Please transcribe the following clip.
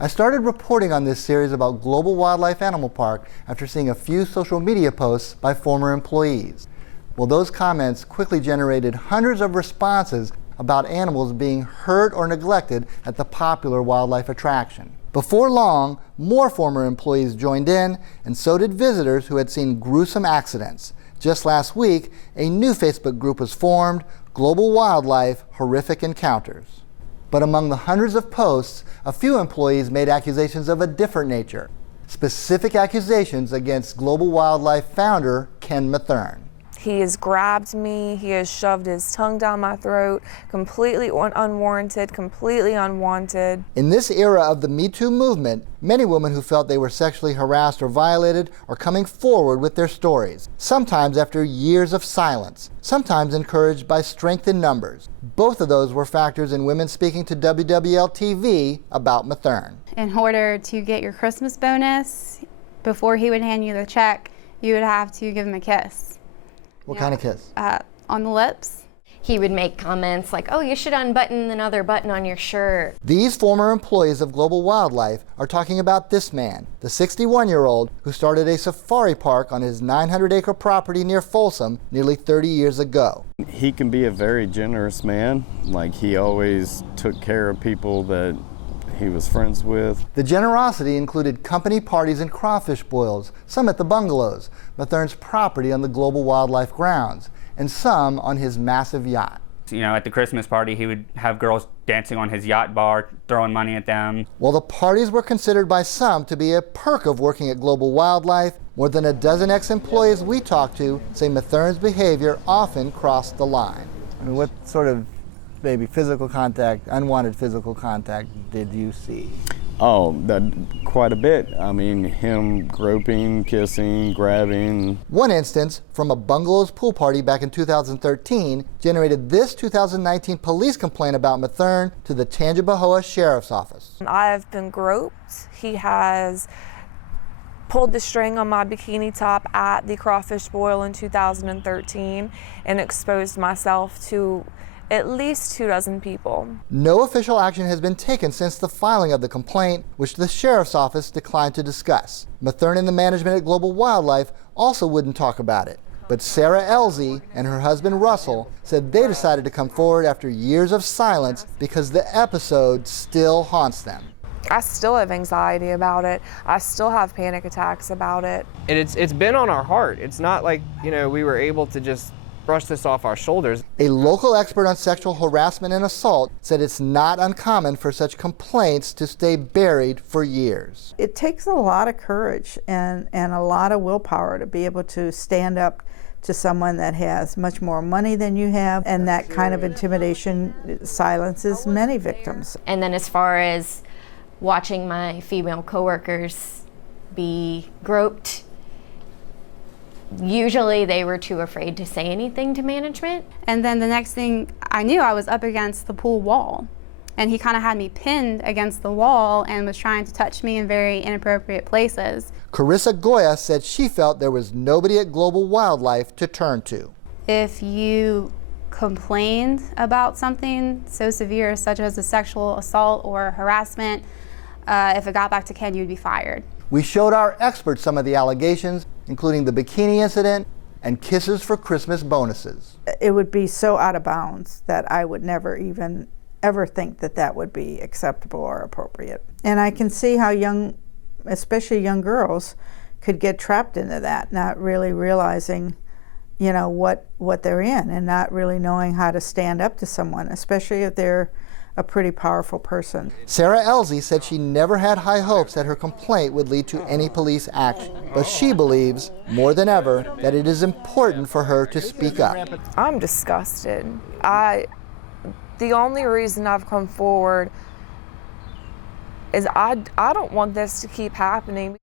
I started reporting on this series about Global Wildlife Animal Park after seeing a few social media posts by former employees. Well, those comments quickly generated hundreds of responses about animals being hurt or neglected at the popular wildlife attraction. Before long, more former employees joined in, and so did visitors who had seen gruesome accidents. Just last week, a new Facebook group was formed, Global Wildlife Horrific Encounters. But among the hundreds of posts, a few employees made accusations of a different nature. Specific accusations against Global Wildlife founder Ken Matherne. He has grabbed me, he has shoved his tongue down my throat, completely unwarranted, completely unwanted. In this era of the Me Too movement, many women who felt they were sexually harassed or violated are coming forward with their stories, sometimes after years of silence, sometimes encouraged by strength in numbers. Both of those were factors in women speaking to WWL-TV about Matherne. In order to get your Christmas bonus, before he would hand you the check, you would have to give him a kiss. What kind of kiss? On the lips. He would make comments like, oh, you should unbutton another button on your shirt. These former employees of Global Wildlife are talking about this man, the 61-year-old who started a safari park on his 900-acre property near Folsom nearly 30 years ago. He can be a very generous man. Like, he always took care of people that he was friends with. The generosity included company parties and crawfish boils, some at the bungalows, Matherne's property on the Global Wildlife grounds, and some on his massive yacht. You know, at the Christmas party, he would have girls dancing on his yacht bar, throwing money at them. While the parties were considered by some to be a perk of working at Global Wildlife, more than a dozen ex-employees we talked to say Mathurne's behavior often crossed the line. I mean, what sort of maybe physical contact, unwanted physical contact did you see? Oh, quite a bit. I mean, him groping, kissing, grabbing. One instance from a bungalow's pool party back in 2013 generated this 2019 police complaint about Matherne to the Tangipahoa Sheriff's Office. I have been groped. He has pulled the string on my bikini top at the crawfish boil in 2013 and exposed myself to at least 24 people. No official action has been taken since the filing of the complaint, which the Sheriff's Office declined to discuss. Matherne and the management at Global Wildlife also wouldn't talk about it. But Sarah Ellzey and her husband Russell said they decided to come forward after years of silence because the episode still haunts them. I still have anxiety about it. I still have panic attacks about it. And it's been on our heart. It's not like, you know, we were able to just brush this off our shoulders. A local expert on sexual harassment and assault said it's not uncommon for such complaints to stay buried for years. It takes a lot of courage and a lot of willpower to be able to stand up to someone that has much more money than you have, and that kind of intimidation silences many victims. And then as far as watching my female coworkers be groped, usually they were too afraid to say anything to management. And then the next thing I knew, I was up against the pool wall. And he kind of had me pinned against the wall and was trying to touch me in very inappropriate places. Carissa Goya said she felt there was nobody at Global Wildlife to turn to. If you complained about something so severe such as a sexual assault or harassment, if it got back to Ken, you'd be fired. We showed our experts some of the allegations, including the bikini incident and kisses for Christmas bonuses. It would be so out of bounds that I would never even ever think that that would be acceptable or appropriate. And I can see how young, especially young girls, could get trapped into that, not really realizing, you know, what they're in, and not really knowing how to stand up to someone, especially if they're a pretty powerful person. Sarah Ellzey said she never had high hopes that her complaint would lead to any police action, but she believes, more than ever, that it is important for her to speak up. I'm disgusted. The only reason I've come forward is I don't want this to keep happening.